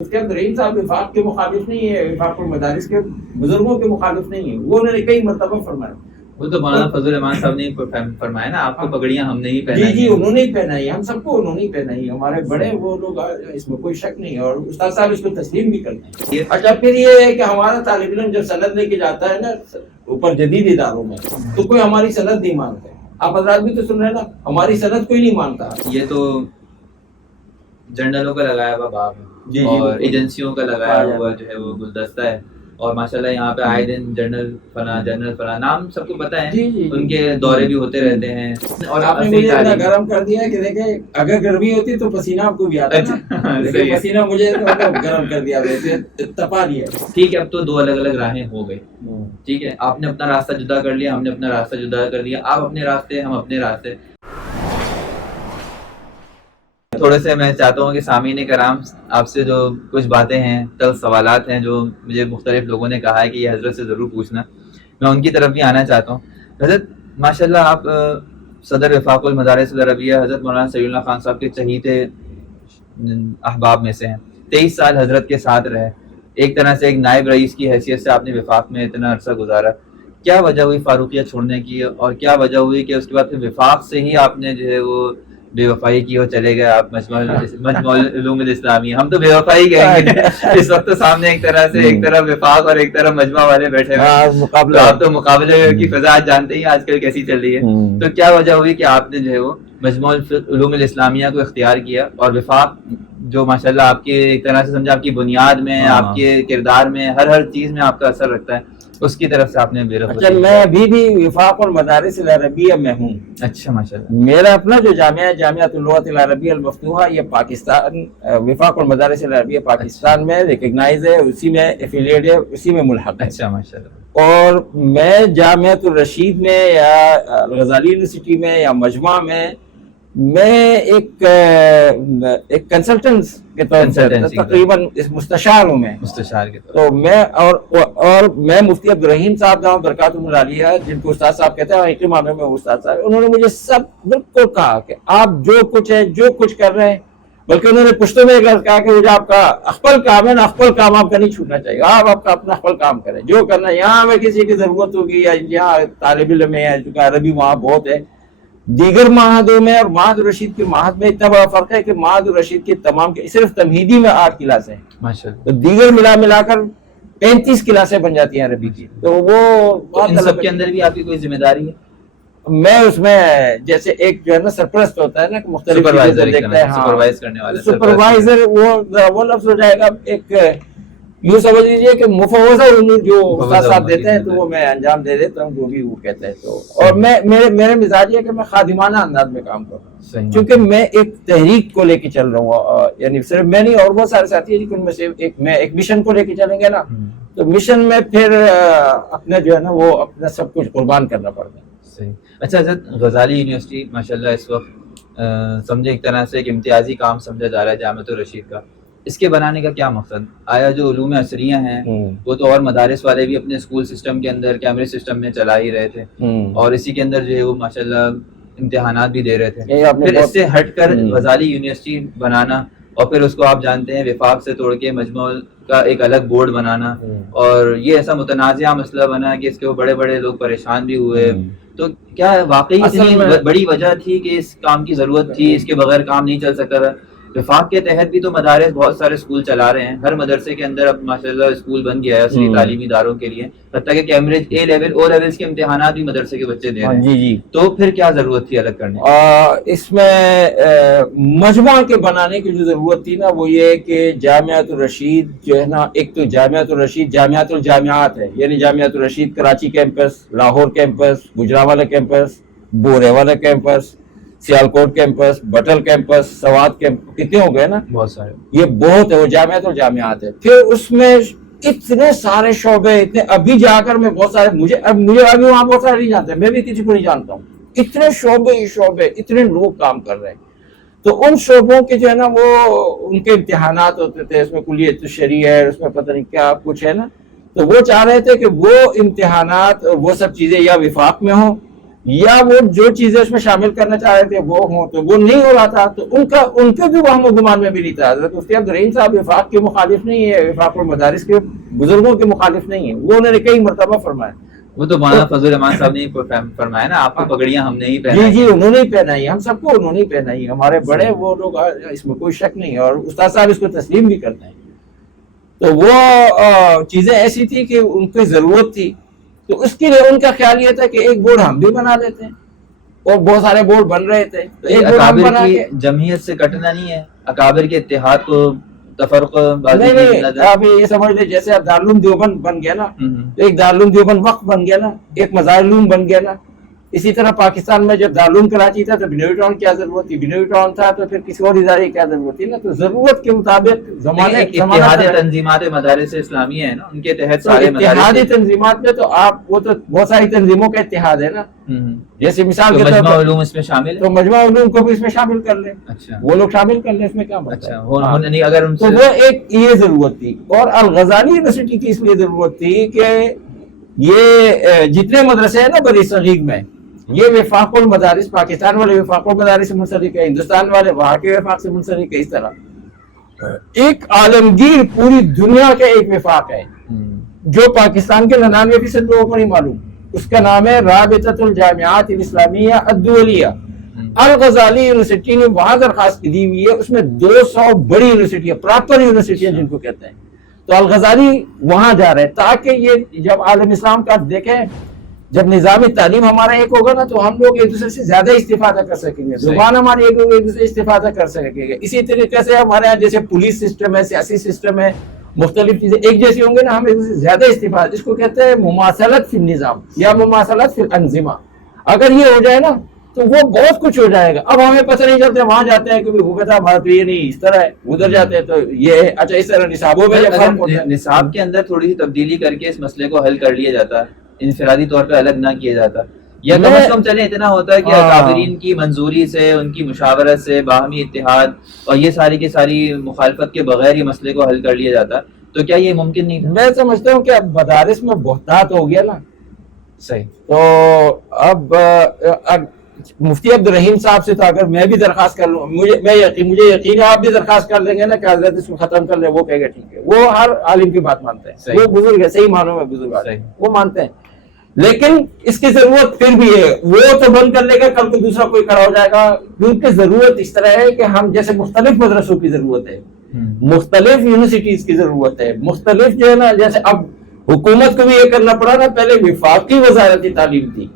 اس کے رحیم صاحب وفاق کے مخالف نہیں ہے وفاق المدارس کے بزرگوں کے مخالف نہیں ہے۔ وہ انہوں نے کئی مرتبہ فرمایا۔ وہ تو مولانا فضل الرحمان صاحب نے فرم- فرمایا نا آپ کو پگڑیاں ہم نے ہی جی پہنائی جی ہیں۔ انہوں نے ہی پہنائی ہم سب کو انہوں نے ہی پہنائی ہمارے بڑے وہ لوگ اس میں کوئی شک نہیں ہے اور استاد صاحب اس کو تسلیم بھی کرتے ہیں۔ اچھا پھر یہ ہے کہ ہمارا طالب علم جب سند لے کے جاتا ہے نا اوپر جدید اداروں میں تو کوئی ہماری سند نہیں مانتا آپ حضرات بھی تو سن رہے ہیں نا ہماری سند کوئی نہیں مانتا۔ یہ تو جنرلوں کا لگایا ہوا باب جی، ہے۔ جی، اور بالکل۔ ایجنسیوں کا لگایا ہوا جو ہے وہ گلدستہ ہے۔ اور ماشاءاللہ یہاں پہ آئے دن جنرل فلاں جنرل فلاں نام سب کو پتہ ہے۔ جی، جی، ان جی۔ کے دورے بھی ہوتے رہتے ہیں۔ اور آپ نے مجھے اتنا گرم کر دیا کہ دیکھیں اگر گرمی ہوتی تو پسینہ آپ کو بھی آتا اچھا، لیکن ہے۔ پسینہ مجھے تو گرم کر دیا تپا دیا۔ ٹھیک ہے اب تو دو الگ الگ راہیں ہو گئی۔ ٹھیک ہے آپ نے اپنا راستہ جدا کر لیا ہم نے اپنا راستہ جدا کر لیا آپ اپنے راستے ہم اپنے راستے۔ تھوڑے سے میں چاہتا ہوں کہ سامعین کرام آپ سے جو کچھ باتیں ہیں، کل سوالات ہیں جو مجھے مختلف لوگوں نے کہا ہے کہ یہ حضرت سے ضرور پوچھنا۔ میں ان کی طرف بھی آنا چاہتا ہوں۔ حضرت ماشاء اللہ آپ صدر وفاق المدارس العربیہ، حضرت مولانا سعید اللہ خان صاحب کے چہیتے احباب میں سے ہیں۔ تیئیس سال حضرت کے ساتھ رہے۔ ایک طرح سے ایک نائب رئیس کی حیثیت سے آپ نے وفاق میں اتنا عرصہ گزارا۔ کیا وجہ ہوئی فاروقیہ چھوڑنے کی اور کیا وجہ ہوئی کہ اس کے بعد پھر وفاق سے ہی آپ نے جو ہے وہ بے وفائی کی اور چلے گئے۔ آپ مجموع مجموع علوم الاسلامی ہم تو بے وفائی کہیں گے اس وقت تو سامنے ایک طرح سے ایک طرف وفاق اور ایک طرف مجمع والے بیٹھے ہوئے۔ تو آپ تو مقابلے کی فضا جانتے ہی ہیں آج کل کیسی چل رہی ہے۔ تو کیا وجہ ہوئی کہ آپ نے جو ہے وہ مجموع علوم الاسلامیہ کو اختیار کیا اور وفاق جو ماشاءاللہ آپ کے ایک طرح سے سمجھا آپ کی بنیاد میں ہاں۔ آپ کے کردار میں ہر ہر چیز میں آپ کا اثر رکھتا ہے اس کی طرف سے آپ نے اچھا میں ابھی بھی وفاق اور مدارس العربیہ میں ہوں۔ اچھا ماشاءاللہ۔ میرا اپنا جو جامعہ ہے جامعۃ اللغت العربیہ المفتوحہ یہ پاکستان وفاق اور مدارس العربیہ پاکستان میں ریکگنائز ہے اسی میں ایفیلیٹ ہے اسی میں ملحق ہے۔ اچھا ماشاءاللہ۔ اور میں جامعۃ الرشید میں یا غزالی یونیورسٹی میں یا مجمع میں میں ایک ایک کنسلٹنٹ کے طور پر۔ تقریباً اس مستشار ہوں میں۔ مستشار کے طور تو میں اور اور میں مفتی عبدالرحیم صاحب دام برکات العالیہ جن کو استاد صاحب کہتے ہیں حقیقی معنی میں استاد صاحب انہوں نے مجھے سب بالکل کہا کہ آپ جو کچھ ہے جو کچھ کر رہے ہیں بلکہ انہوں نے پشتوں میں کہا کہ جو آپ کا اخبل کام ہے نا اخبل کام آپ کا نہیں چھوٹنا چاہیے آپ آپ کا اپنا اخبل کام کریں۔ جو کرنا ہے یہاں ہمیں کسی کی ضرورت ہوگی یا یہاں طالب علم ہے عربی وہاں بہت ہے دیگر معاہدوں میں اور معاہد الرشید کے معاہد میں اتنا بڑا فرق ہے کہ معاہد الرشید کے تمام کے صرف تمہیدی میں آٹھ کلاسیں ہیں۔ تو دیگر ملا ملا کر پینتیس کلاسیں بن جاتی ہیں عربی کی۔ تو وہ ان سب کے۔ اندر بھی آپ کی کوئی ذمہ داری ہے؟ میں اس میں جیسے ایک جو ہے نا سرپرست ہوتا ہے نا مختلف سپروائزر چیزیں دیکھتا ہے ہاں۔ سپروائز کرنے والا سپروائزر وہ ذرا وہ لفظ ہو جائے گا ایک یوں سمجھ لیجیے کہ مفوضہ انہوں جو استاد صاحب دیتے ہیں تو وہ میں انجام دے دیتا ہوں جو بھی وہ کہتے ہیں تو۔ اور میں میرے میرے مزاج یہ کہ میں خادمانہ انداز میں کام کروں۔ کیونکہ میں ایک تحریک کو لے کے چل رہا ہوں یعنی صرف میں نہیں اور بہت سارے ساتھی ہیں جن میں سے ایک میں ایک مشن کو لے کے چلیں گے نا۔ تو مشن میں پھر اپنا جو ہے نا وہ اپنا سب کچھ قربان کرنا پڑتا ہے۔ صحیح۔ اچھا حضرت غزالی یونیورسٹی ماشاءاللہ اس وقت سمجھے ایک طرح سے ایک امتیازی کام سمجھا جا رہا ہے جامعۃ الرشید کا۔ اس کے بنانے کا کیا مقصد؟ آیا جو علوم عصریہ ہیں وہ تو اور مدارس والے بھی اپنے اسکول سسٹم کے اندر کیمرے سسٹم میں چلا ہی رہے تھے۔ اور اسی کے اندر جو ہے وہ ماشاءاللہ امتحانات بھی دے رہے تھے۔ پھر اس سے ہٹ کر۔ غزالی یونیورسٹی بنانا اور پھر اس کو آپ جانتے ہیں وفاق سے توڑ کے مجموع کا ایک الگ بورڈ بنانا۔ اور یہ ایسا متنازعہ مسئلہ بنا کہ اس کے بڑے بڑے لوگ پریشان بھی ہوئے۔ تو کیا واقعی بڑی وجہ تھی کہ اس کام کی ضرورت تھی اس کے بغیر کام نہیں چل سکتا تھا؟ وفاق کے تحت بھی تو مدارس بہت سارے اسکول چلا رہے ہیں۔ ہر مدرسے کے اندر اب ماشاءاللہ اسکول بن گیا ہے اصلی۔ تعلیمی اداروں کے لیے۔ حتیٰ کہ Cambridge A level O levels کے امتحانات بھی مدرسے کے بچے دے ہاں رہے ہیں۔ جی جی۔ تو پھر کیا ضرورت تھی الگ کرنے اس میں آ، مجمع کے بنانے کی جو ضرورت تھی نا وہ یہ کہ جامعۃ الرشید جو ہے نا ایک تو جامعۃ الرشید جامعۃ الجامعات ہے۔ یعنی Jamia Alrashid Karachi campus Lahore campus Gujranwala campus Burewala campus Sialkot campus Battal campus Swat campus کتنے ہو گئے نا؟ بہت سارے۔ یہ بہت ہے وہ جامعات اور جامعات ہے پھر اس میں اتنے سارے شعبے اتنے ابھی جا کر میں بہت سارے مجھے اب مجھے ابھی وہاں بہت سارے نہیں جانتے میں بھی کسی کو نہیں جانتا ہوں۔ اتنے شعبے ہی شعبے اتنے لوگ کام کر رہے ہیں۔ تو ان شعبوں کے جو ہے نا وہ ان کے امتحانات ہوتے تھے اس میں کلیت شریع ہے اس میں پتہ نہیں کیا کچھ ہے نا۔ تو وہ چاہ رہے تھے کہ وہ امتحانات وہ سب چیزیں یا وفاق میں ہوں یا وہ جو چیزیں اس میں شامل کرنا چاہ رہے تھے وہ ہوں تو وہ نہیں ہو رہا تھا تو ان کا ان کے بھی وہم و گمان میں بھی نہیں تھا۔ حضرت مفتی عبدالرحیم صاحب وفاق کے مخالف نہیں ہے وفاق المدارس کے بزرگوں کے مخالف نہیں ہے وہ انہوں نے کئی مرتبہ فرمایا۔ وہ تو مولانا فضل الرحمان صاحب نے فرمایا نا آپ کو پگڑیاں ہم نے ہی جی پہنائی۔ جی انہوں نے ہی پہنائی ہم سب کو انہوں نے ہی پہنائی۔ ہمارے بڑے وہ لوگ اس میں کوئی شک نہیں ہے اور استاد صاحب اس کو تسلیم بھی کرتے ہیں۔ تو وہ چیزیں ایسی تھی کہ ان کی ضرورت تھی۔ تو اس کے لیے ان کا خیال یہ تھا کہ ایک بورڈ ہم بھی بنا لیتے ہیں۔ اور بہت سارے بورڈ بن رہے تھے۔ ایک بورڈ ہم بنا کے جمعیت سے کٹنا نہیں ہے؟ اکابر کے اتحاد کو تفرق بازی نہیں آپ یہ سمجھ لیں جیسے اب دارالعلوم دیوبند بن گیا نا۔ تو ایک دارالعلوم دیوبند وقت بن گیا نا ایک مزار بن گیا نا اسی طرح پاکستان میں جب دارالعلوم کراچی تھا تو بنوی ٹاؤن کیا ضرورت تھی بنوی ٹاؤن تھا تو پھر کسی اور ادارے کی کیا ضرورت تھی نا تو ضرورت کے مطابق زمانے اتحاد۔ تنظیمات مدارس اسلامیہ ہے نا ان کے تحت سارے اتحادی مدارس تنظیمات میں تو آپ وہ تو بہت ساری تنظیموں کا اتحاد ہے نا۔ جیسے مثال کے طور مجمع پر علوم اس میں شامل ہے تو مجمع علوم کو بھی اس میں شامل کر لیں اچھا وہ لوگ شامل کر لیں اس میں کیا مسئلہ اچھا ہے؟ وہ ہاں۔ نہیں اگر ان تو سے وہ ایک یہ ضرورت تھی اور الغزالی یونیورسٹی کی اس لیے ضرورت تھی کہ یہ جتنے مدرسے ہیں نا بری صغیر میں یہ وفاق المدارس، پاکستان والے وفاق المدارس سے منسلک ہے ہندوستان والے وہاں کے وفاق سے منسلک ہے اس طرح۔ ایک عالمگیر پوری دنیا کا ایک وفاق ہے، جو پاکستان کے ننانوے فیصد لوگوں کو نہیں معلوم۔ اس کا نام ہے رابطۃ الجامعات الاسلامیہ الدولیہ الغزالی یونیورسٹی نے وہاں درخواست دی ہوئی ہے، اس میں دو سو بڑی یونیورسٹی پراپر یونیورسٹی جن کو کہتے ہیں۔ تو الغزالی وہاں جا رہے ہیں تاکہ یہ جب عالم اسلام کا دیکھیں جب نظام تعلیم ہمارا ایک ہوگا نا تو ہم لوگ ایک دوسرے سے زیادہ استفادہ کر سکیں گے۔ زبان ہماری ایک ایک دوسرے سے استفادہ کر سکیں گے۔ اسی طریقے سے ہمارے یہاں جیسے پولیس سسٹم ہے سیاسی سسٹم ہے مختلف چیزیں ایک جیسی ہوں گے نا ہم ایک دوسرے سے زیادہ استفادہ جس کو کہتے ہیں مماثلت فی النظام یا مماثلت فی الانظمہ۔ اگر یہ ہو جائے نا تو وہ بہت کچھ ہو جائے گا۔ اب ہمیں پتہ نہیں چلتا وہاں جاتے ہیں کہ وہ کہتا ہمارا تو یہ نہیں اس طرح ہے ادھر جاتے ہیں تو یہ ہے۔ اچھا اس طرح نصابوں میں ہے نصاب کے اندر تھوڑی سی تبدیلی کر کے اس مسئلے کو حل کر لیا جاتا انفرادی طور پہ الگ نہ کیا جاتا۔ یا کم از کم چلے اتنا ہوتا ہے کہ ہاں۔ اکابرین کی منظوری سے ان کی مشاورت سے باہمی اتحاد اور یہ ساری کی ساری مخالفت کے بغیر یہ مسئلے کو حل کر لیا جاتا۔ تو کیا یہ ممکن نہیں تھا؟ میں سمجھتا ہوں کہ اب مدارس میں بہتات ہو گیا نا۔ صحیح۔ تو اب مفتی عبد الرحیم صاحب سے تو اگر میں بھی درخواست کر لوں مجھے میں یقین مجھے یقین ہے آپ بھی درخواست کر لیں گے نا کہ حضرت اس کو ختم کر لیں وہ کہے گا ٹھیک ہے۔ وہ ہر عالم کی بات مانتے ہیں۔ وہ بزرگ ہے صحیح معنوں میں بزرگ وہ مانتے ہیں۔ لیکن اس کی ضرورت پھر بھی ہے۔ وہ تو بند کر لے گا کل کو دوسرا کوئی کھڑا ہو جائے گا۔ کیونکہ ضرورت اس طرح ہے کہ ہم جیسے مختلف مدرسوں کی ضرورت ہے۔ مختلف یونیورسٹیز کی ضرورت ہے۔ مختلف جو ہے نا جیسے اب حکومت کو بھی یہ کرنا پڑا نا پہلے وفاقی وزارت تعلیم تھی۔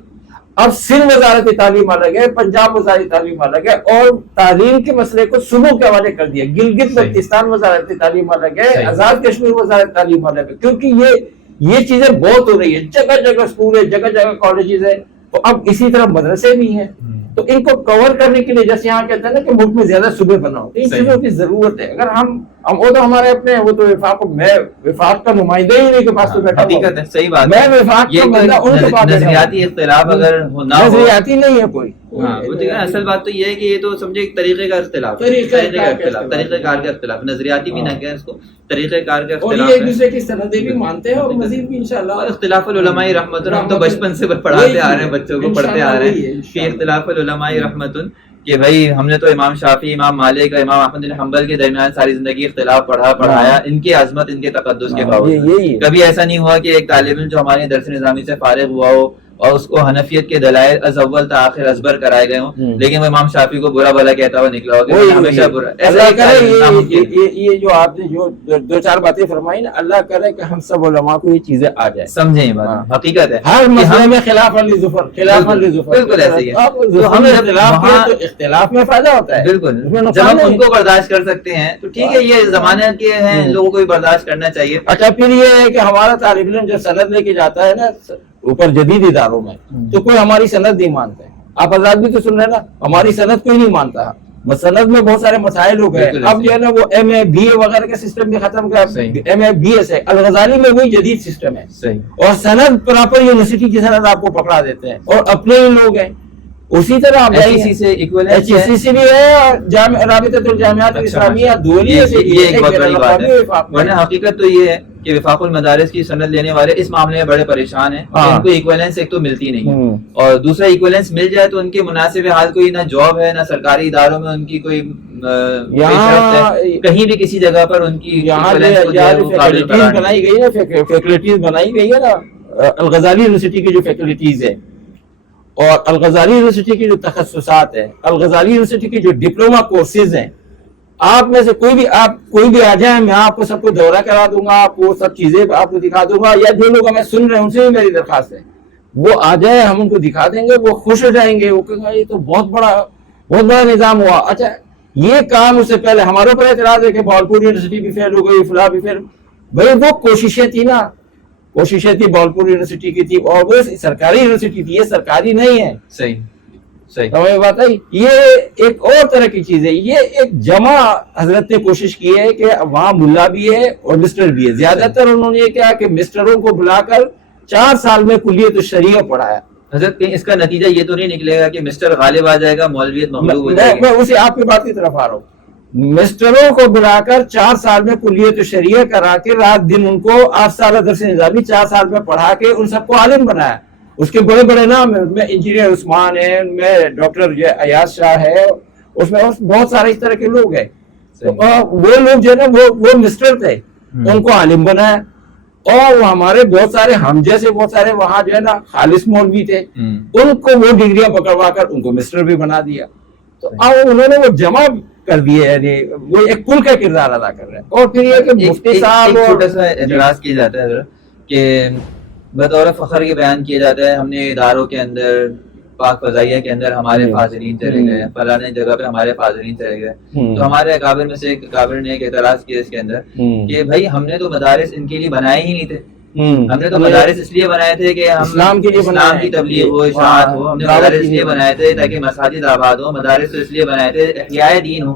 اب سندھ وزارت تعلیم الگ ہے پنجاب وزارت تعلیم الگ ہے اور تعلیم کے مسئلے کو صوبوں کے حوالے کر دیا۔ گلگت۔ بلتستان وزارت تعلیم الگ ہے۔ آزاد کشمیر وزارت تعلیم الگ ہے کیونکہ یہ یہ چیزیں بہت ہو رہی ہے جگہ جگہ اسکول ہے جگہ جگہ کالجز ہے تو اب اسی طرح مدرسے بھی ہیں۔ تو ان کو کور کرنے کے لیے جیسے یہاں کہتے ہیں نا کہ ملک میں زیادہ صوبے بناؤ۔ ان۔ چیزوں کی ضرورت ہے۔ اگر ہم ہم وہ تو ہمارے اپنے وہ تو وفاق میں وفاق کا نمائندہ ہی نہیں کے پاس تو بیٹھا۔ حقیقت ہے صحیح بات میں وفاق کا بندہ ان کے پاس۔ نظریاتی اختلاف اگر ہو- نہ نظریاتی نہیں ہے کوئی۔ اصل بات تو یہ ہے کہ یہ تو سمجھے ایک طریقے کا اختلاف۔ طریقہ کار کا اختلاف نظریاتی بھی نہ ہاں۔ کہیں اس کو طریقہ کار کا اختلاف ایک دوسرے کی سندیں بھی مانتے ہیں اور مزید بھی انشاءاللہ۔ اور اختلاف العلماء رحمت ہم تو بچپن سے پڑھاتے آ رہے ہیں بچوں کو پڑھتے آ رہے ہیں کہ اختلاف العلماء رحمت کہ بھائی ہم نے تو امام شافی امام مالک امام احمد بن حنبل کے درمیان ساری زندگی اختلاف پڑھا پڑھایا ان کی عظمت ان کے تقدس کے ہاں، باوجود۔ کبھی ایسا نہیں ہوا کہ ایک طالب علم جو ہمارے درس نظامی سے فارغ ہوا ہو اور اس کو حنفیت کے دلائل از اول تا آخر ازبر کرائے گئے ہوں۔ لیکن وہ امام شافی کو برا بھلا کہتا ہوا نکلا ہو کہ وہی- ہمیشہ برا ایسا یہ- جو آپ نے جو دو- چار باتیں فرمائی نا اللہ کرے کہ ہم سب علماء کو یہ چیزیں آ جائیں۔ سمجھیں یہ بات۔ ہاں۔ حقیقت ہے ہر مسئلے میں خلاف علی ظفر خلاف علی ظفر۔ بالکل ایسے ہی ہے۔ اختلاف میں فائدہ ہوتا ہے۔ بالکل۔ جب ہم ان کو برداشت کر سکتے ہیں تو ٹھیک ہے یہ زمانے کے ہیں ہوں۔ لوگوں کو بھی برداشت کرنا چاہیے۔ اچھا پھر یہ ہے کہ ہمارا طالب علم جب سند لے کے جاتا ہے نا اوپر جدید اداروں میں۔ تو کوئی ہماری سند نہیں مانتا ہے۔ آپ آزاد بھی تو سن رہے ہیں نا ہماری سند کوئی نہیں مانتا۔ بس سند میں بہت سارے مسائل ہو گئے۔ اب جو ہے نا وہ ایم اے بی اے وغیرہ کا سسٹم بھی ختم کر۔ ایم اے بی ایس ہے الغزالی میں وہی جدید سسٹم ہے۔ اور سند پراپر یونیورسٹی کی سند آپ کو پکڑا دیتے ہیں۔ اور اپنے ہی لوگ ہیں۔ اسی طرح آپ ایچ سی سے ایچ ای سی سے بھی ہے اور رابطۃ الجامعات اچھا، الاسلامیہ اچھا۔ دولیہ یہ سے حقیقت تو یہ ہے کہ وفاق المدارس کی سند لینے والے اس معاملے میں بڑے پریشان ہیں کہ ہاں۔ ان کو ایکویلنس ایک تو ملتی نہیں۔ اور دوسرا ایکویلنس مل جائے تو ان کے مناسب حال کوئی نہ جاب ہے نہ سرکاری اداروں میں ان کی کوئی کہیں بھی کسی جگہ پر ان کی ہے فیکلٹیز۔ بنائی گئی ہے فیکلٹیز بنائی گئی ہے نا الغزالی یونیورسٹی کی جو فیکلٹیز ہے اور الغزالی یونیورسٹی کی جو تخصصات ہے الغزالی یونیورسٹی کی جو ڈپلوما کورسز ہیں آپ میں سے کوئی بھی آپ کوئی بھی آ جائیں میں آپ کو سب کو دورہ کرا دوں گا، آپ کو سب چیزیں آپ کو دکھا دوں گا، یا جو لوگ ہمیں سن رہے ہیں، ان سے بھی میری درخواست ہے۔ وہ آ جائیں ہم ان کو دکھا دیں گے، وہ خوش ہو جائیں گے، وہ کہیں گے، یہ تو بہت بڑا بہت بڑا نظام ہوا۔ اچھا یہ کام اس سے پہلے ہمارے اوپر اعتراض ہے کہ بھالپور یونیورسٹی بھی فیل ہو گئی، فلاں بھی فیل بھائی، وہ کوششیں تھی نا۔ کوششیں تھی بھالپور یونیورسٹی کی تھی اور وہ سرکاری یونیورسٹی تھی، یہ سرکاری نہیں ہے۔ صحیح۔ صحیح۔ بات آئی یہ ایک اور طرح کی چیز ہے یہ ایک جمع حضرت نے کوشش کی ہے کہ وہاں ملا بھی ہے اور مسٹر بھی ہے۔ زیادہ تر انہوں نے یہ کیا کہ مسٹروں کو بلا کر چار سال میں کلیت الشریعہ پڑھایا۔ حضرت کہیں اس کا نتیجہ یہ تو نہیں نکلے گا کہ مسٹر غالب آ جائے گا مولویت مغلوب ہو جائے گی۔ میں اسی آپ کی بات کی طرف آ رہا ہوں۔ مسٹروں کو بلا کر چار سال میں کلیت الشریعہ کرا کے رات دن ان کو آٹھ سال درس نظامی چار سال میں پڑھا کے ان سب کو عالم بنایا۔ اس کے بڑے بڑے نام ہیں۔ ان میں انجینئر عثمان ہے ان میں ڈاکٹر ایاز شاہ ہے اس میں اس- بہت سارے اس طرح کے لوگ ہیں۔ وہ لوگ جو ہے نا وہ وہ مسٹر تھے۔ ان کو عالم بنایا اور ہمارے بہت سارے ہم جیسے بہت سارے وہاں جو ہے نا خالص مولوی تھے۔ ان کو وہ ڈگریاں پکڑوا کر ان کو مسٹر بھی بنا دیا۔ تو اب انہوں نے وہ جمع کر دیے یعنی وہ ایک پل کا کردار ادا کر رہے ہیں۔ اور پھر یہ کہ مفتی صاحب اور- چھوٹا سا اعتراض کیا جاتا ہے کہ بطور فخر کے بیان کیا جاتا ہے ہم نے اداروں کے اندر پاک فضائیہ کے اندر ہمارے ہم۔ فاضلین چلے۔ گئے فلانے جگہ پہ ہمارے فاضلین چلے گئے۔ تو ہمارے اکابر میں سے ایک اکابر نے ایک اعتراض کیا اس کے اندر۔ کہ بھائی ہم نے تو مدارس ان کے لیے بنائے ہی نہیں تھے ہم۔ نے تو مدارس اس لیے بنائے تھے کہ ہم اسلام کے لیے اسلام کی۔ تبلیغ ہو اشاعت ہو ہم نے مدارس اس لیے بنائے تھے تاکہ مساجد آباد ہو مدارس تو اس لیے بنائے تھے احیاء دین ہو۔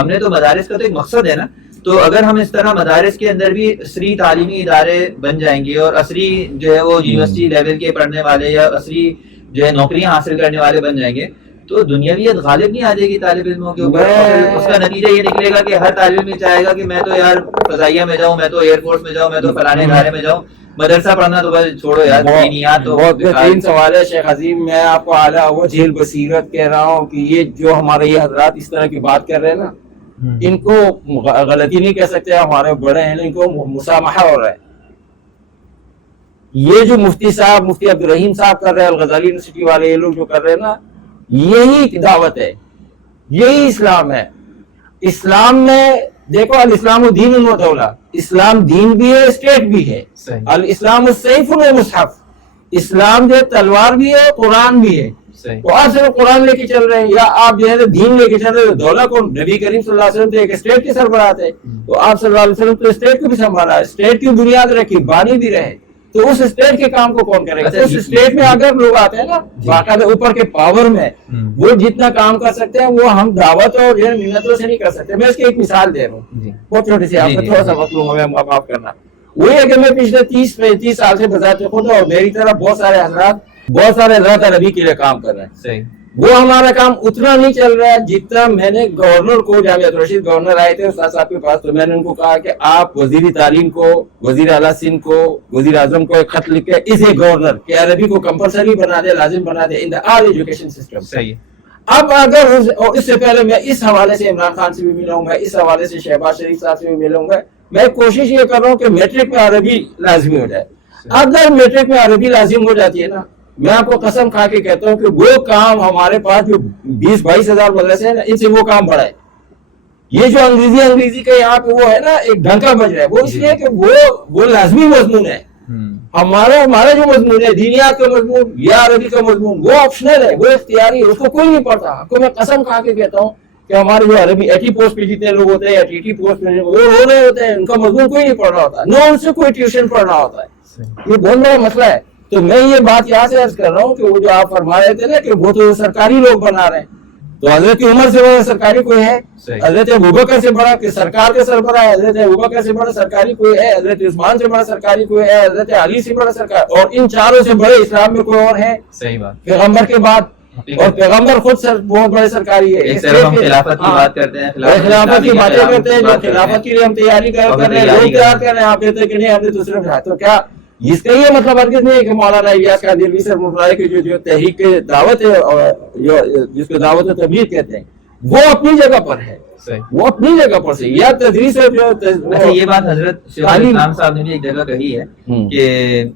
ہم نے تو مدارس کا تو ایک مقصد ہے نا تو اگر ہم اس طرح مدارس کے اندر بھی عصری تعلیمی ادارے بن جائیں گے اور عصری جو ہے وہ یونیورسٹی لیول کے پڑھنے والے یا عصری جو ہے نوکریاں حاصل کرنے والے بن جائیں گے تو دنیاویت غالب نہیں آ جائے گی طالب علموں کے اوپر۔ اس کا نتیجہ یہ نکلے گا کہ ہر طالب علم چاہے گا کہ میں تو یار فضائیہ میں جاؤں میں تو ایئر فورس میں جاؤں میں تو فلانے ادارے میں جاؤں۔ مدرسہ پڑھنا تو بس چھوڑو یار دینیات تو بہت بہترین سوال ہے شیخ عظیم میں آپ کو اعلیٰ وہ جھیل بصیرت کہہ رہا ہوں کہ یہ جو ہمارے یہ حضرات اس طرح کی بات کر رہے ہیں نا۔ ان کو غلطی نہیں کہہ سکتے ہمارے بڑے ہیں ان کو مسامحہ ہو رہا ہے۔ یہ جو مفتی صاحب مفتی عبد الرحیم صاحب کر رہے ہیں الغزالی یونیورسٹی والے یہ لوگ جو کر رہے ہیں نا یہی دعوت ہے یہی اسلام ہے۔ اسلام میں دیکھو الاسلام و دین دولہ اسلام دین بھی ہے اسٹیٹ بھی ہے۔ الاسلام السیف و مصحف اسلام جو تلوار بھی ہے قرآن بھی ہے۔ تو آپ صرف قرآن لے کے چل رہے ہیں۔ یا آپ جو ہے دین لے کے چل رہے ہیں دولہ کو نبی کریم صلی اللہ علیہ وسلم تو ایک اسٹیٹ کے سربراہ تھے تو آپ صلی اللہ علیہ وسلم تو اسٹیٹ کو بھی سنبھالا اسٹیٹ کی بنیاد رکھی بانی بھی رہے۔ تو اس اسٹیٹ کے کام کو کون کرے؟ گا اچھا، اس یہ- اسٹیٹ میں اگر لوگ آتے ہیں نا جی۔ باقاعدہ اوپر کے پاور میں۔ وہ جتنا کام کر سکتے ہیں وہ ہم دعوت اور جو ہے منتوں سے نہیں کر سکتے۔ میں اس کی ایک مثال دے رہا ہوں۔ جی۔ بہت چھوٹی سی آپ جی، کو جی، تھوڑا سا جی۔ وقت لوں میں معاف کرنا۔ وہ یہ کہ میں پچھلے تیس پینتیس سال سے بذات خود اور میری طرح بہت سارے حضرات بہت سارے حضرات عربی کے لیے کام کر رہے ہیں۔ صحیح۔ وہ ہمارا کام اتنا نہیں چل رہا ہے جتنا میں نے گورنر کو جامعہ رشید گورنر آئے تھے استاد صاحب کے پاس تو میں نے ان کو کہا کہ آپ وزیر تعلیم کو وزیر اعلیٰ سندھ کو وزیر اعظم کو ایک خط لکھ کے اسے گورنر کہ عربی کو کمپلسری بنا دے لازم بنا دے ان دا آل ایجوکیشن سسٹم صحیح۔ اب اگر اس اور اس سے پہلے میں اس حوالے سے عمران خان سے بھی ملا ہوں گا اس حوالے سے شہباز شریف صاحب سے بھی ملوں گا۔ میں کوشش یہ کر رہا ہوں کہ میٹرک میں عربی لازمی ہو جائے۔ اگر میٹرک میں عربی لازم ہو جاتی ہے نا میں آپ کو قسم کھا کے کہتا ہوں کہ وہ کام ہمارے پاس جو بیس بائیس ہزار مدرسے ہیں نا ان سے وہ کام بڑھا ہے۔ یہ جو انگریزی انگریزی کا یہاں پہ وہ ہے نا ایک ڈھنکا بج رہا ہے۔ وہ اس جی۔ لیے کہ وہ وہ لازمی مضمون ہے۔ ہم۔ ہمارا ہمارا جو مضمون ہے دینیات کا مضمون یا عربی کا مضمون وہ آپشنل ہے وہ اختیاری ہے اس کو کوئی نہیں پڑھتا آپ کو میں قسم کھا کے کہتا ہوں کہ ہمارے جو عربی ایٹی پوسٹ پہ جتنے لوگ ہوتے ہیں یا ٹی ٹی پوسٹ پہ وہ رو رہے ہوتے ہیں ان کا مضمون کوئی نہیں پڑھ رہا ہوتا۔ نہ ان سے کوئی ٹیوشن پڑھ رہا ہوتا ہے۔ یہ بہت بڑا مسئلہ ہے۔ تو میں یہ بات یہاں سے عرض کر رہا ہوں کہ وہ جو آپ فرما رہے تھے نا کہ وہ تو سرکاری لوگ بنا رہے ہیں تو حضرت عمر سے بڑا سرکاری کوئی ہے؟ حضرت ابوبکر سے بڑا کہ سرکار کا سربراہ ہے حضرت ابوبکر سے بڑا سرکاری کوئی ہے حضرت عثمان سے بڑا سرکاری کوئی ہے حضرت علی سے بڑا سرکار اور ان چاروں سے بڑے اسلام میں کوئی اور ہے صحیح بات۔ پیغمبر کے بعد۔ اور پیغمبر خود سر بہت بڑے سرکاری ہے ایک طرف ہم خلافت کی بات کرتے ہیں خلافت کی باتیں کرتے ہیں جو خلافت کے لیے ہم تیاری کر رہے ہیں لوگ تیار کر رہے ہیں آپ کہتے ہیں کہ نہیں ہم نے دوسرے تو کیا اس کا یہ مطلب ہرگز نہیں ہے کہ مولانا الیاس کا دلوی سر مطلع کی جو جو تحریک دعوت ہے اور جو جس کو دعوت تبلیغ کہتے ہیں وہ اپنی جگہ پر ہے وہ اپنی جگہ پر سے یا تدریس ہے جو اچھا یہ بات حضرت شیخ الاسلام صاحب نے بھی ایک جگہ کہی ہے۔ کہ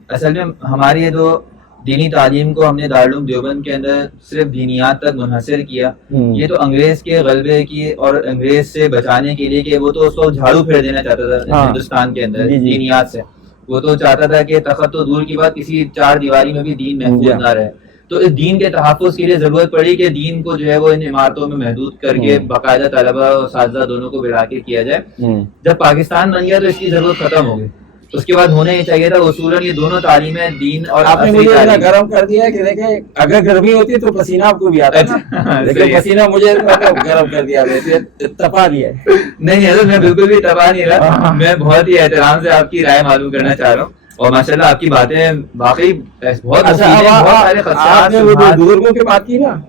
اصل میں ہماری یہ جو دینی تعلیم کو ہم نے دارالعلوم دیوبند کے اندر صرف دینیات تک منحصر کیا۔ یہ تو انگریز کے غلبے کی اور انگریز سے بچانے کے لیے کہ وہ تو اس کو جھاڑو پھیر دینا چاہتا تھا ہاں۔ ہندوستان کے اندر جی، جی۔ دینیات سے وہ تو چاہتا تھا کہ تخت تو دور کی بات کسی چار دیواری میں بھی دین جی۔ محفوظ نہ رہے تو اس دین کے تحفظ کے لیے ضرورت پڑی کہ دین کو جو ہے وہ ان عمارتوں میں محدود کر کے ہوں۔ باقاعدہ طلبہ اور اساتذہ دونوں کو بلا کے کیا جائے ہوں۔ جب پاکستان بن گیا تو اس کی ضرورت ختم ہو گئی اس کے بعد ہونا ہی چاہیے تھا اصولاً یہ دونوں تعلیمیں دین اور آپ نے مجھے اتنا گرم کر دیا کہ دیکھیں اگر گرمی ہوتی تو پسینہ آپ کو بھی آتا اچھا، لیکن صحیح ہے۔ پسینہ مجھے گرم کر دیا تپا دیا ہے۔ نہیں حضرت میں بالکل بھی تباہ نہیں رہا۔ ہاں۔ میں بہت ہی احترام سے آپ کی رائے معلوم کرنا چاہ رہا ہوں۔ اور ماشاءاللہ آپ کی باتیں واقعی بہت اچھا بہت آپ- نے بزرگوں کی بات کی نا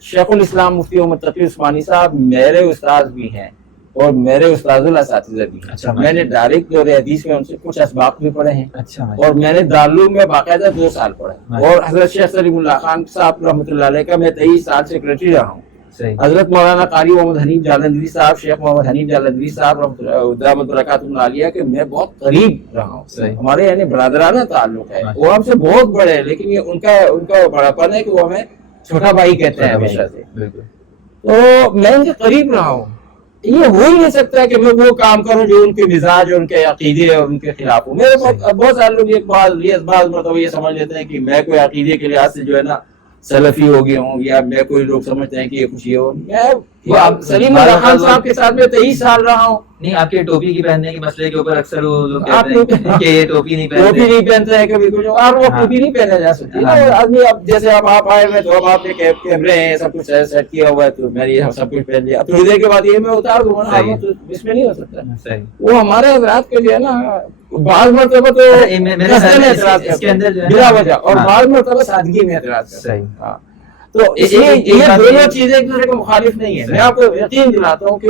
شیخ الاسلام مفتی محمد تقی عثمانی صاحب میرے استاد بھی ہیں۔ اور میرے استاد الاساتذہ بھی اچھا، میں نے ڈائریکٹ دور حدیث میں ان سے کچھ اسباق بھی پڑھے ہیں۔ اچھا اور میں نے دارالعلوم میں باقاعدہ دو سال پڑھا اور حضرت شیخ سلیم اللہ خان صاحب رحمۃ اللہ علیہ کا میں تیئیس سال سیکرٹری رہا ہوں۔ حضرت مولانا قاری محمد حنیف جالندری صاحب شیخ محمد حنیف جالندری صاحب رحمۃ برکات اللہ علیہ کے میں بہت قریب رہا ہوں۔ ہمارے یعنی برادرانہ تعلق ہے۔ وہ ہم سے بہت بڑے ہیں لیکن یہ ان کا ان کا بڑاپن ہے کہ وہ ہمیں چھوٹا بھائی کہتے ہیں ہمیشہ سے۔ تو میں ان کے قریب رہا ہوں۔ یہ ہو ہی نہیں سکتا کہ میں وہ کام کروں جو ان کے مزاج اور ان کے عقیدے اور ان کے خلاف ہوں میرے بہت بہت سارے لوگ یہ بعض یہ بعض مرتبہ یہ سمجھ لیتے ہیں کہ میں کوئی عقیدے کے لحاظ سے جو ہے نا سلفی ہو گیا ہوں یا میں کوئی لوگ سمجھتے ہیں کہ یہ کچھ یہ ہو میں سلیم خان صاحب کے ساتھ میں تیئیس سال رہا ہوں۔ نہیں آپ کے ٹوپی کی پہننے کے مسئلے کے اوپر اکثر وہ لوگ کہتے ہیں کہ یہ ٹوپی نہیں ٹوپی پہنتے۔ نہیں پہنتے ہیں کبھی کچھ۔ اور وہ ہاں۔ ٹوپی نہیں پہنا جا سکتی۔ نا ہاں۔ آدمی اب جیسے اب آپ آئے ہوئے تو اب آپ نے کیمرے ہیں سب کچھ سیٹ کیا ہوا ہے تو میں نے یہ سب کچھ پہن لیا۔ اب تھوڑی دیر کے بعد یہ میں اتار دوں گا اس میں نہیں ہو سکتا۔ وہ ہمارے حضرات کے جو ہے نا بعض مرتبہ تو اچھا، اعتراض کے بلا وجہ۔ اور ہاں۔ بعض مرتبہ سادگی میں اعتراض صحیح۔ ہاں۔ تو لیے یہ دونوں چیزیں ایک دوسرے کو مخالف نہیں ہے۔ میں آپ کو یقین دلاتا ہوں کہ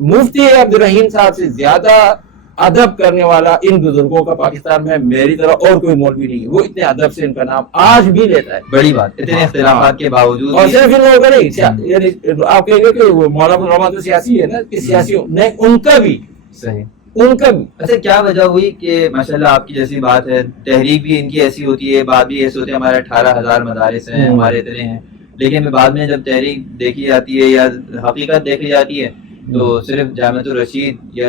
مفتی عبد الرحیم صاحب سے زیادہ ادب کرنے والا ان بزرگوں کا پاکستان میں میری طرح اور کوئی مولوی نہیں ہے۔ وہ اتنے ادب سے ان کا نام آج بھی لیتا ہے۔ بڑی بات اتنے اختلافات کے باوجود اور صرف ان لوگوں کا نہیں یعنی آپ کہیں گے کہ مولانا رحمان تو سیاسی ہے نا کہ سیاسی نہیں ان کا بھی۔ صحیح۔ ان کا بھی۔ اچھا کیا وجہ ہوئی کہ ماشاءاللہ آپ کی جیسی بات ہے تحریک بھی ان کی ایسی ہوتی ہے بات بھی ایسی ہوتی ہے ہمارے اٹھارہ ہزار مدارس ہیں۔ ہمارے اتنے ہیں۔ لیکن بعد میں جب تحریک دیکھی جاتی ہے یا حقیقت دیکھی جاتی ہے تو صرف جامعۃ الرشید یا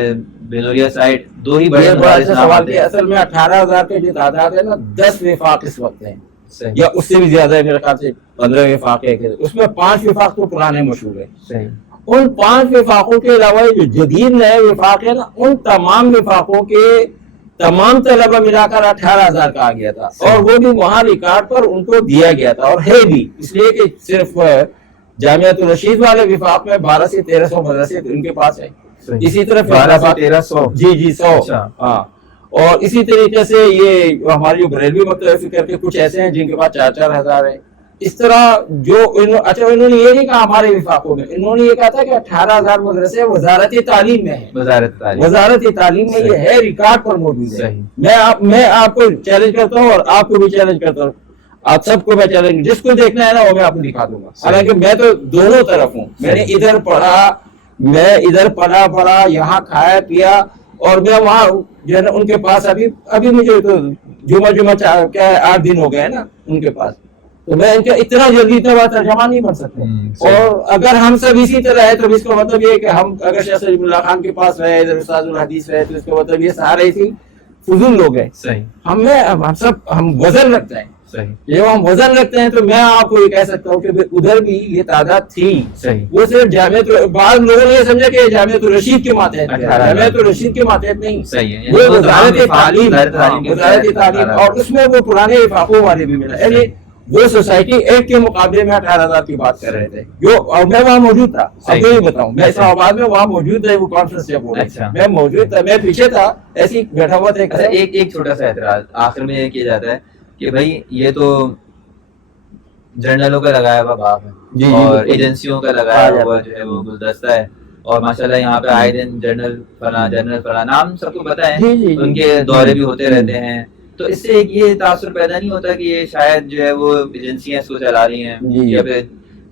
بینوریا سائٹ دو ہی بڑے نام سوال ہیں۔ اصل میں اٹھارہ ہزار کے جو تعداد ہے نا دس وفاق اس وقت ہیں۔ یا اس سے بھی زیادہ ہے میرے خیال سے پندرہ وفاق ہے اس میں پانچ وفاق تو پرانے مشہور ہیں ان پانچ وفاقوں کے علاوہ جو جدید نئے وفاق ہے نا ان تمام وفاقوں کے تمام طلبہ ملا کر اٹھارہ ہزار کا آ گیا تھا۔ اور وہ بھی وہاں ریکارڈ پر ان کو دیا گیا تھا اور ہے بھی۔ اس لیے کہ صرف جامعۃ الرشید والے وفاق میں بارہ سے تیرہ سو مدرسے ان کے پاس صحیح۔ اسی طرح بارہ سے تیرہ سو۔ جی جی سو۔ اچھا۔ ہاں۔ اور اسی طریقے سے یہ ہماری جو بریلوی مکتب فکر کے کچھ ایسے ہیں جن کے پاس چار چار ہزار ہے اس طرح جو اچھا انہوں نے یہ نہیں کہا ہمارے وفاقوں میں انہوں نے یہ کہا تھا کہ اٹھارہ ہزار مدرسے وزارت تعلیم میں ہیں۔ وزارت تعلیم۔ وزارت تعلیم میں یہ ہے ریکارڈ پر موجود ہے۔ میں آپ کو چیلنج کرتا ہوں اور آپ کو بھی چیلنج کرتا ہوں۔ آپ سب کو میں چیلنج جس کو دیکھنا ہے نا وہ میں آپ کو دکھا دوں گا۔ حالانکہ میں تو دونوں طرف ہوں۔ میں نے۔ ادھر پڑھا میں ادھر پڑھا پڑھا یہاں کھایا پیا اور میں وہاں جو ہے نا ان کے پاس ابھی ابھی مجھے تو جمعہ جمعہ کیا ہے آٹھ دن ہو گئے نا ان کے پاس۔ تو میں ان کا اتنا جلدی اتنا ترجمہ نہیں ہم، صحیح۔ اور اگر ہم سب اسی طرح ہے تو اس کا مطلب یہ کہ ہم اگر شیخ سلیم اللہ خان کے پاس رہے ادھر استاد الحدیث رہے تو اس کا مطلب یہ سارے اسی فضول لوگ ہیں۔ صحیح۔ ہم سب ہم وزن رکھتے ہیں جب ہم وزن رکھتے ہیں تو میں آپ کو یہ کہہ سکتا ہوں کہ ادھر بھی یہ تعداد تھی۔ وہ صرف جامعہ بعض لوگوں نے یہ سمجھا کہ جامعہ الرشید کے ماتحت جامعہ الرشید کے ماتحت نہیں۔ وہ یعنی وہ وزارت تعلیم وزارت تعلیم ہاں، اور اس میں وہ پرانے وفاقوں والے بھی ملا یعنی وہ سوسائٹی ایک کے مقابلے میں اٹھارہ ہزار کی بات کر رہے تھے۔ جو اور میں وہاں موجود تھا۔ اب یہ بتاؤں میں اسلام آباد میں وہاں موجود تھا وہ کانفرنس جب ہو رہی۔ میں موجود تھا میں پیچھے تھا ایسی بیٹھا ہوا تھا اچھا ایک ایک چھوٹا سا اعتراض۔ آخر میں یہ کیا جاتا ہے کہ بھائی یہ تو جرنلوں کا لگایا ہوا باغ ہے جی، جی، اور۔ ایجنسیوں کا لگایا ہوا۔ جو ہے وہ گلدستہ ہے اور ماشاءاللہ یہاں پہ آئے دن جنرل فلاں جنرل فلاں نام سب کو پتہ ہے جی،۔ ان کے دورے بھی ہوتے رہتے ہیں تو اس سے ایک یہ تاثر پیدا نہیں ہوتا کہ یہ شاید جو ہے وہ ایجنسیاں اس کو چلا رہی ہیں۔ یا پھر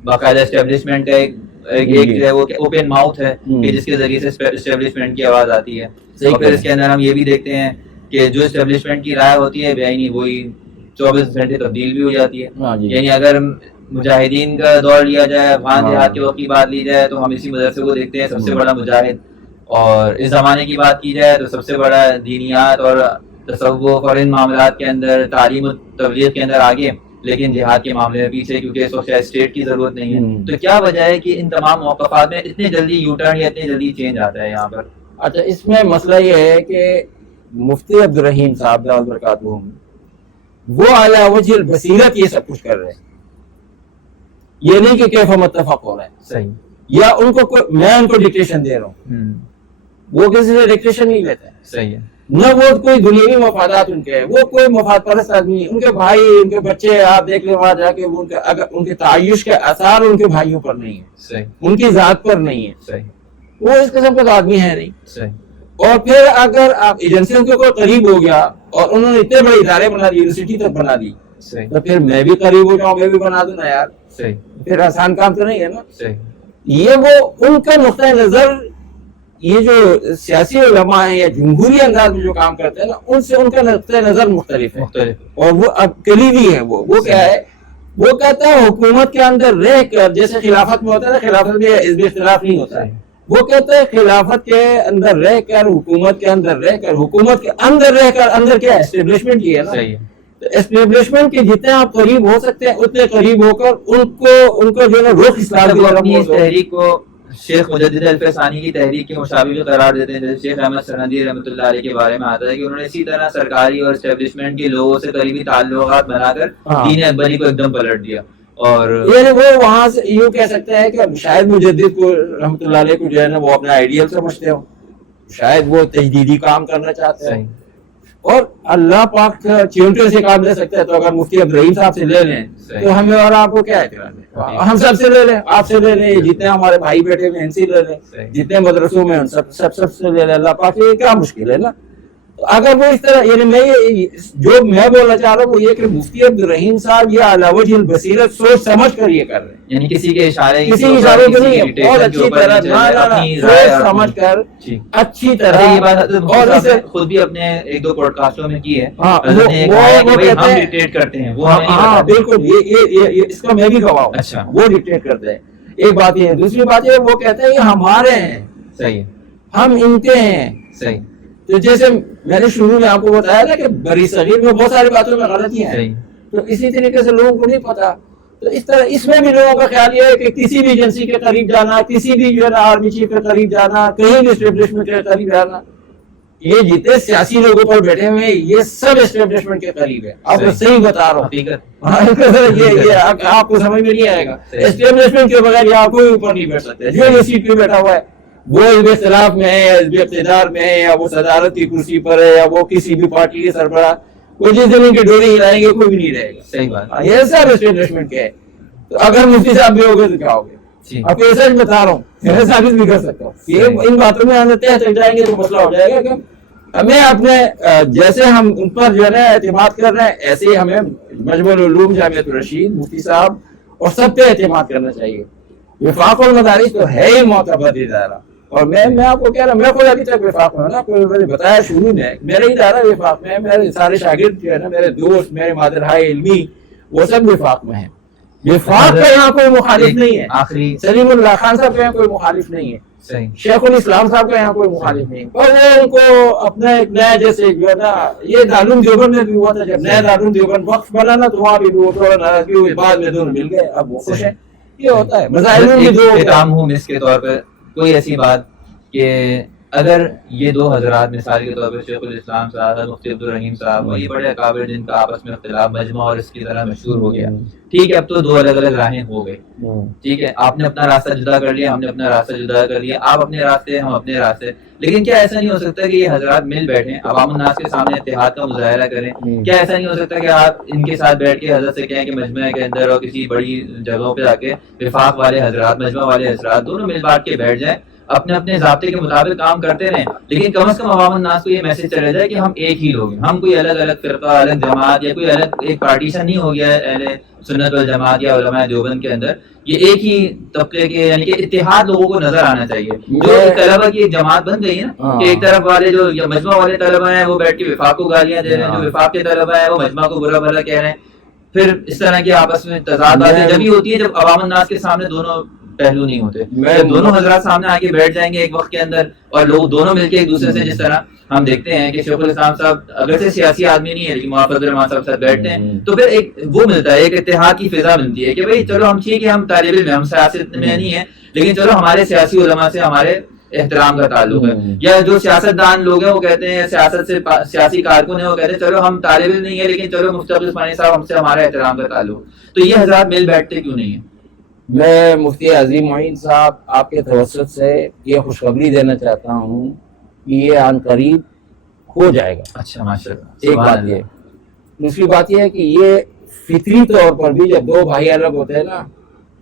باقاعدہ اسٹیبلشمنٹ کا ایک ایک ایک۔ جو ہے وہ اوپن ماؤتھ ہے۔ کہ جس کے ذریعے سے اسٹیبلشمنٹ کی آواز آتی ہے پھر اس کے اندر ہم یہ بھی دیکھتے ہیں کہ جو اسٹیبلشمنٹ کی رائے ہوتی ہے بے وہی چوبیس گھنٹے تبدیل بھی ہو جاتی ہے۔ ہاں جی۔ یعنی اگر مجاہدین کا دور لیا جائے افغان۔ دیہات کے وقت کی بات لی جائے تو ہم اسی مدرسے کو دیکھتے ہیں سب سے بڑا مجاہد۔ اور اس زمانے کی بات کی جائے تو سب سے بڑا دینیات اور تصوف اور ان معاملات کے اندر تعلیم و تبلیغ کے اندر آگے۔ لیکن جہاد کے معاملے میں پیچھے کیونکہ وقت اسٹیٹ کی ضرورت نہیں ہے۔ تو کیا وجہ ہے کہ ان تمام موقفات میں اتنے جلدی یو ٹرن یا اتنے جلدی چینج آتا ہے یہاں پر؟ اچھا اس میں مسئلہ یہ ہے کہ مفتی عبد الرحیم صاحب برکاتہ وہ اعلیٰ وجہ البصیرت یہ سب کچھ کر رہے ہیں۔ یہ نہیں کہ کیف متفق ہو رہا ہے۔ صحیح۔ یا ان کو کوئی- میں ان کو ڈکٹیشن دے رہا ہوں۔ وہ کسی سے ڈکٹیشن نہیں لیتا۔ ہے صحیح ہے۔ نہ وہ کوئی دنیاوی مفادات ان کے ہیں وہ کوئی مفاد پرست آدمی ان کے بھائی ان کے بچے آپ دیکھ لیں وہاں جا کے ان کے اگر ان کے تعیش کے اثار ان کے بھائیوں پر نہیں ہے صحیح۔ ان کی ذات پر نہیں ہے صحیح۔ وہ اس قسم کا آدمی ہے نہیں۔ صحیح۔ اور پھر اگر آپ ایجنسیوں کے کوئی قریب ہو گیا اور انہوں نے اتنے بڑے ادارے بنا دی یونیورسٹی تک بنا دی تو پھر میں بھی قریب ہو جاؤں میں بھی بنا دوں نا یار. پھر آسان کام تو نہیں ہے نا. یہ وہ ان کا نقطۂ نظر یہ جو سیاسی علماء ہیں یا جمہوری انداز میں جو کام کرتے ہیں نا ان سے ان کا نقطۂ نظر مختلف ہے مختلف. اور وہ اب کلیدی ہے وہ. وہ کیا ہے وہ کہتا ہے حکومت کے اندر رہ کر جیسے خلافت میں ہوتا ہے نا خلافت میں اس میں اختلاف نہیں ہوتا ہے. وہ کہتا ہے خلافت کے اندر رہ کر حکومت کے اندر رہ کر حکومت کے اندر رہ کر اندر کیا اسٹیبلشمنٹ کی ہے نا اسٹیبلشمنٹ کے جتنے آپ قریب ہو سکتے ہیں اتنے قریب ہو کر ان کو ان کو جو ہے رخ اسلام کی وہ طرف اپنی اس موڑ دو۔ تحریک کو شیخ مجدد الفسانی کی تحریک کے مشابہ قرار دیتے ہیں جیسے شیخ احمد سرحدی رحمۃ اللہ علیہ کے بارے میں آتا ہے کہ انہوں نے اسی طرح سرکاری اور اسٹیبلشمنٹ کے لوگوں سے قریبی تعلقات بنا کر ہاں۔ دین اکبری کو ایک دم پلٹ دیا اور یعنی وہ وہاں سے یوں کہہ سکتے ہیں کہ شاید مجدد کو رحمۃ اللہ علیہ کو جو ہے نا وہ اپنا آئیڈیل سمجھتے ہو شاید وہ تجدیدی کام کرنا چاہتے ہیں۔ اور اللہ پاک چیونٹیوں سے کام لے سکتے ہیں۔ تو اگر مفتی عبدالرحیم صاحب سے لے لیں۔ تو ہمیں اور آپ کو کیا اعتراض ہے؟ ہم سب سے لے لیں آپ سے لے لیں جتنے ہمارے بھائی بیٹے ہیں ان سے لے لیں۔ جتنے مدرسوں میں ان سب سب سب سے لے لیں۔ اللہ پاک یہ کیا مشکل ہے نا؟ اگر وہ اس طرح یعنی میں یہ جو میں بولنا چاہ رہا ہوں وہ یہ کہ مفتی عبدالرحیم صاحب یہ علاوہ البصیرت سوچ سمجھ کر یہ کر رہے ہیں۔ یعنی کسی کے اشارے کسی کے اشارے کسی نہیں بہت کے اچھی طرح نہ اپنی رائے سوچ سمجھ کر جی۔ اچھی طرح یہ بات اور اسے خود بھی اپنے ایک دو پوڈ کاسٹوں میں کی ہے۔ ہاں، ہم ڈکٹیٹ کرتے ہیں وہ ہاں ہاں،۔ بالکل یہ اس کا میں بھی گواہ ہوں۔ اچھا۔ وہ ڈکٹیٹ کرتے ہیں۔ ایک بات یہ ہے دوسری بات یہ ہے وہ کہتے ہیں یہ ہمارے ہیں۔ صحیح ہم ان کے ہیں۔ صحیح۔ تو جیسے میں نے شروع میں آپ کو بتایا نا کہ بری صغیر میں بہت ساری باتوں میں غلطیاں ہیں۔ تو اسی طریقے سے لوگوں کو نہیں پتا۔ تو اس طرح اس میں بھی لوگوں کا خیال یہ ہے کہ کسی بھی ایجنسی کے قریب جانا کسی بھی جو ہے نا آرمی چیف کے قریب جانا کہیں بھی اسٹیبلشمنٹ کے قریب جانا یہ جتنے سیاسی لوگوں پر بیٹھے ہوئے یہ سب اسٹیبلشمنٹ کے قریب ہے آپ کو صحیح۔ بتا رہا ہوں۔ یہ آپ آپ کو سمجھ میں نہیں آئے گا۔ اسٹیبلشمنٹ کے بغیر یہاں کوئی اوپر نہیں بیٹھ سکتے جو یہ سیٹ پہ بیٹھا ہوا ہے وہ حزب اختلاف میں ہے یا حزب اقتدار میں ہے یا وہ صدارت کی کرسی پر ہے یا وہ کسی بھی پارٹی کے سربراہ وہ جس دن ان کی ڈوری ہلائیں گے کوئی بھی نہیں رہے گا۔ صحیح بات۔ ہاں، یہ سب اسٹیبلشمنٹ کے ہے۔ تو اگر مفتی صاحب بھی ہوگے تو کیا ہوگے جی۔ آپ یہ سچ بتا رہا ہوں میں ثابت بھی کر سکتا ہوں۔ یہ۔ ان باتوں میں ہم طے چل جائیں گے تو مسئلہ ہو جائے گا کہ ہمیں اپنے جیسے ہم ان پر جو ہے نا اعتماد کر رہے ہیں ایسے ہی ہمیں مجموع العلوم جامعۃ الرشید مفتی صاحب اور سب پہ اعتماد کرنا چاہیے۔ وفاق المدارس تو ہے ہی معتبر ادارہ۔ اور میں میں آپ کو کہہ رہا ہوں میں خود ابھی تک وفاق میں ہوں نا میں نے بتایا شروع میں میرا ادارہ وفاق میں ہے میرے سارے شاگرد جو ہے نا میرے دوست میرے مادرہائے علمی وہ سب وفاق میں ہیں۔ وفاق کا یہاں کوئی مخالف نہیں ہے۔ آخری سلیم اللہ خان صاحب کا یہاں کوئی مخالف نہیں ہے۔ شیخ الاسلام صاحب کا یہاں کوئی مخالف نہیں اور ان کو اپنا ایک نیا جیسے جو ہے نا یہ دارالعلوم دیوبند میں بھی ہوا تھا جب نیا دارالعلوم دیوبند وقت بنا نا تو وہاں بھی وہ تھوڑا ناراضگی ہوئی بعد میں دونوں مل گئے اب وہ خوش ہیں۔ یہ ہوتا ہے۔ مسائل میں احترام ہوں مس کے طور پر کوئی ایسی بات کہ اگر یہ دو حضرات مثال کے طور پر شیخ الاسلام صاحب مفتی عبدالرحیم صاحب اور یہ بڑے اکابر جن کا آپس میں اختلاف مجمع اور اس کی طرح مشہور ہو گیا۔ ٹھیک ہے، اب تو دو الگ الگ راہیں ہو گئی۔ ٹھیک ہے، آپ نے اپنا راستہ جدا کر لیا، ہم نے اپنا راستہ جدا کر لیا۔ آپ اپنے راستے ہم اپنے راستے لیکن کیا ایسا نہیں ہو سکتا کہ یہ حضرات مل بیٹھیں، عوام الناس کے سامنے اتحاد کا مظاہرہ کریں؟ کیا ایسا نہیں ہو سکتا کہ آپ ان کے ساتھ بیٹھ کے حضرت سے کہیں کہ مجمع کے اندر اور کسی بڑی جگہوں پہ جا کے وفاق والے حضرات، مجمع والے حضرات دونوں مل بانٹ کے بیٹھ جائیں؟ اپنے اپنے ضابطے کے مطابق کام کرتے رہیں۔ لیکن کم از کم عوام الناس کو یہ میسج چلے جائے کہ ہم ایک ہی لوگ ہیں۔ ہم کوئی الگ الگ فرقہ الگ جماعت یا کوئی الگ ایک پارٹیشن نہیں ہو گیا ہے اہل سنت والجماعت یا علماء دیوبند کے اندر۔ یہ ایک ہی طبقے کے یعنی کہ اتحاد لوگوں کو نظر آنا چاہیے۔ جو میں- طلبہ کی ایک جماعت بن گئی ہے نا ہاں۔ کہ ایک طرف والے جو مجمع والے طلبہ ہیں وہ بیٹھ کے وفاق کو گالیاں دے رہے ہیں۔ ہاں۔ جو وفاق کے طلبہ ہیں وہ مجمع کو برا بھلا کہہ رہے ہیں۔ پھر اس طرح کی آپس میں تضاد باتیں میں- جبھی ہوتی ہے جب عوام الناس کے سامنے دونوں پہلو نہیں ہوتے۔ جب دونوں حضرات سامنے آ کے بیٹھ جائیں گے ایک وقت کے اندر اور لوگ دونوں مل کے ایک دوسرے سے جس طرح ہم دیکھتے ہیں کہ شیخ الاسلام صاحب اگر سے سیاسی آدمی نہیں ہے لیکن محافظ الرحمان صاحب ساتھ بیٹھتے ہیں۔ تو پھر ایک وہ ملتا ہے ایک اتحاد کی فضا ملتی ہے کہ بھائی چلو ہم ٹھیک ہے ہم طالب علم ہیں ہم سیاست میں نہیں ہیں لیکن چلو ہمارے سیاسی علماء سے ہمارے احترام کا تعلق ہے۔ یا جو سیاست دان لوگ ہیں وہ کہتے ہیں سیاست سے سیاسی کارکن ہیں وہ کہتے ہیں چلو ہم طالب علم نہیں ہے لیکن چلو عثمانی صاحب ہم سے ہمارا احترام کا تعلق۔ تو یہ حضرات مل بیٹھتے کیوں نہیں ہیں؟ میں مفتی عظیم معین صاحب آپ کے توسط سے یہ خوشخبری دینا چاہتا ہوں کہ یہ عن قریب ہو جائے گا۔ اچھا ماشاء اللہ ایک بات یہ۔ دوسری بات یہ ہے کہ یہ فطری طور پر بھی جب دو بھائی الگ ہوتے ہیں نا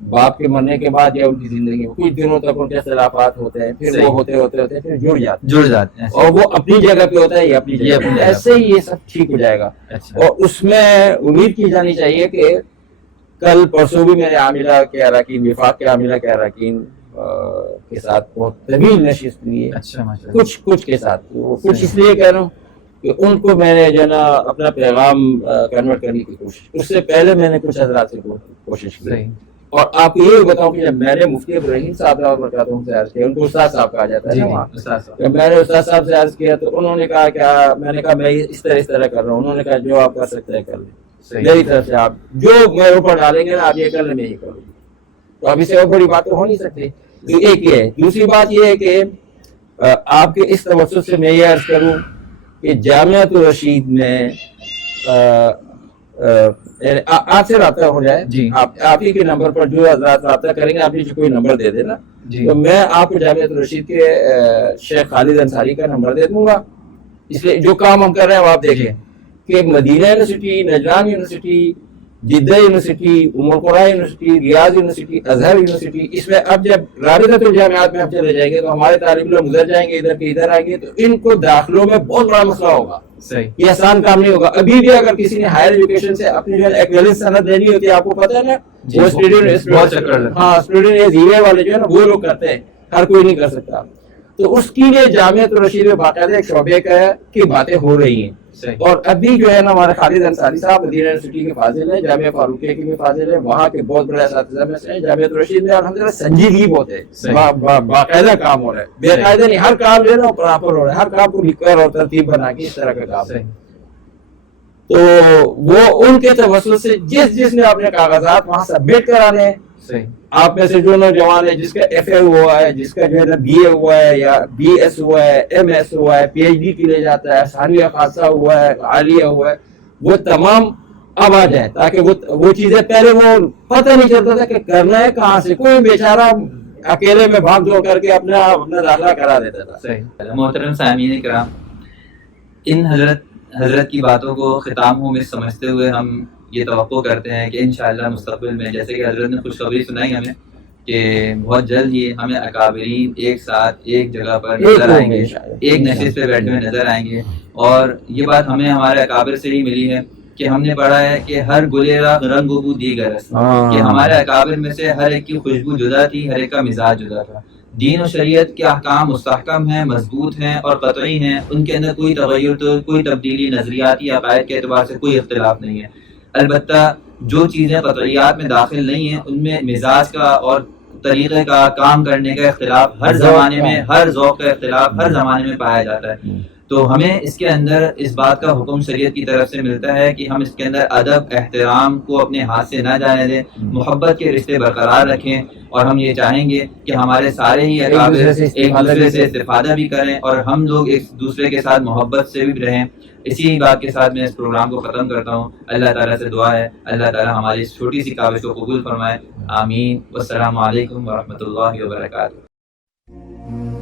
باپ کے مرنے کے بعد یا ان کی زندگی میں کچھ دنوں تک ان کے اختلافات ہوتے ہیں پھر۔ وہ ہوتے ہوتے ہوتے پھر جڑ جاتے ہیں۔ جڑ جاتے ہیں۔ اور وہ اپنی جگہ پہ ہوتا ہے یہ اپنی جگہ ایسے ہی یہ سب ٹھیک ہو جائے گا۔ اچھا۔ اور اس میں امید کی جانی چاہیے کہ کل پرسوں بھی میرے عاملہ کے اراکین وفاق کے عاملہ کے اراکین کے ساتھ بہت طویل نشست ہوئی ہے۔ اچھا کچھ کچھ کے ساتھ۔ کچھ اس لیے کہہ رہا ہوں کہ ان کو میں نے جو ہے نا اپنا پیغام کنورٹ کرنے کی کوشش اس سے پہلے میں نے کچھ حضرات سے کو- کوشش کی۔ اور آپ یہ بتاؤں کہ جب میں نے مفتی ابراہیم صاحب اور برکاتہ سے عرض کیا ان کو استاد صاحب کہا جاتا ہے جی نا جی صاحب۔ جب میں نے استاد صاحب سے عرض کیا تو انہوں نے کہا کیا میں نے کہا میں اس طرح اس طرح کر رہا ہوں۔ انہوں نے کہا جو آپ کر سکتے ہیں کر لیں۔ میری طرف سے آپ جو میرے اوپر ڈالیں گے نا آپ یہ کر لیں میں یہ کروں۔ تو اب اس سے اور بڑی بات تو ہو نہیں سکتی۔ تو ایک یہ ہے۔ دوسری بات یہ ہے کہ آپ کے اس توسط سے میں یہ عرض کروں کہ جامعۃ الرشید میں یعنی آپ سے رابطہ ہو جائے۔ جی۔ آپ ہی کے نمبر پر جو حضرات رابطہ کریں گے آپ مجھے کوئی نمبر دے دینا۔ جی۔ تو میں آپ کو جامعۃ الرشید کے شیخ خالد انصاری کا نمبر دے دوں گا۔ اس لیے جو کام ہم کر رہے ہیں وہ آپ دیکھیں۔ کہ Medina university Najran university Jeddah university Al Quran university Riyadh university Azhar university اس میں اب جب رابطۃ الجامعات میں ہم چلے جائیں گے تو ہمارے طالب علم ادھر جائیں گے ادھر کے ادھر آئیں گے تو ان کو داخلوں میں بہت بڑا مسئلہ ہوگا۔ صحیح۔ یہ آسان کام نہیں ہوگا۔ ابھی بھی اگر کسی نے ہائر ایجوکیشن سے اپنی جو ہے سند دینی ہوتی ہے آپ کو پتہ ہے نا؟ جی، وہ اسٹوڈنٹ ہے۔ ہاں اسٹوڈنٹ زیرے والے جو ہے نا وہ لوگ کرتے ہیں۔ ہر کوئی نہیں کر سکتا۔ تو اس کے لیے جامعۃ الرشید میں باقاعدہ ایک شعبے کا ہے کہ باتیں ہو رہی ہیں۔ اور ابھی جو ہے نا ہمارے خالد انصاری صاحب مدینہ یونیورسٹی کے فاضل ہیں جامعہ فاروقیہ کے بھی فاضل ہیں وہاں کے بہت بڑے اساتذہ میں سے ہیں۔ جامعہ الرشید میں الحمدللہ سنجیدگی بہت ہے۔ باقاعدہ کام ہو رہا ہے۔ بے قاعدہ نہیں ہر کام جو ہے نا پراپر ہو رہا ہے۔ ہر کام کو لکھ کر اور ترتیب بنا کے اس طرح کا کام ہے۔ تو وہ ان کے توسط سے جس جس نے اپنے کاغذات وہاں سبمٹ کرانے ہیں آپ میں سے جو نوجوان ہے جس کا ایف اے ہوا ہے جس کا جو ہے نا بی اے ہوا ہے یا بی ایس ہوا ہے ایم ایس ہوا ہے پی ایچ ڈی کے لیے جاتا ہے ثانویہ خاصہ ہوا ہے عالیہ ہوا ہے وہ تمام اب آ جائے تاکہ وہ وہ چیزیں پہلے وہ پتہ نہیں چلتا تھا کہ کرنا ہے کہاں سے۔ کوئی بیچارہ اکیلے میں بھاگ دوڑ کر کے اپنا اپنا داخلہ کرا دیتا تھا۔ صحیح۔ محترم سامعین کرام ان حضرت حضرت کی باتوں کو ختام میں سمجھتے ہوئے ہم یہ توقع کرتے ہیں کہ انشاءاللہ مستقبل میں جیسے کہ حضرت نے خوشخبری سنائی ہمیں کہ بہت جلد ہی ہمیں اکابرین ایک ساتھ ایک جگہ پر نظر آئیں گے۔ ایک نشست پہ بیٹھے ہوئے نظر آئیں گے۔ اور یہ بات ہمیں ہمارے اکابر سے ہی ملی ہے کہ ہم نے پڑھا ہے کہ ہر گلے کا رنگ و بو دیگر ہے ہاں۔ کہ ہمارے اکابر میں سے ہر ایک کی خوشبو جدا تھی ہر ایک کا مزاج جدا تھا۔ دین و شریعت کے احکام مستحکم ہیں مضبوط ہیں اور قطعی ہیں۔ ان کے اندر کوئی تغیر تو کوئی تبدیلی نظریاتی عقائد کے اعتبار سے کوئی اختلاف نہیں ہے۔ البتہ جو چیزیں قطعیات میں داخل نہیں ہیں ان میں مزاج کا اور طریقے کا کام کرنے کا اختلاف ہر زمانے۔ میں ہر ذوق کا اختلاف ہر زمانے میں پایا جاتا ہے۔ تو ہمیں اس کے اندر اس بات کا حکم شریعت کی طرف سے ملتا ہے کہ ہم اس کے اندر ادب احترام کو اپنے ہاتھ سے نہ جانے دیں محبت کے رشتے برقرار رکھیں اور ہم یہ چاہیں گے کہ ہمارے سارے ہی ایک دوسرے سے ایک دوسرے۔ استفادہ بھی کریں اور ہم لوگ ایک دوسرے کے ساتھ محبت سے بھی رہیں۔ اسی بات کے ساتھ میں اس پروگرام کو ختم کرتا ہوں۔ اللہ تعالیٰ سے دعا ہے۔ اللہ تعالیٰ ہماری اس چھوٹی سی کاوش کو قبول فرمائے۔ آمین۔ والسلام علیکم ورحمۃ اللہ وبرکاتہ۔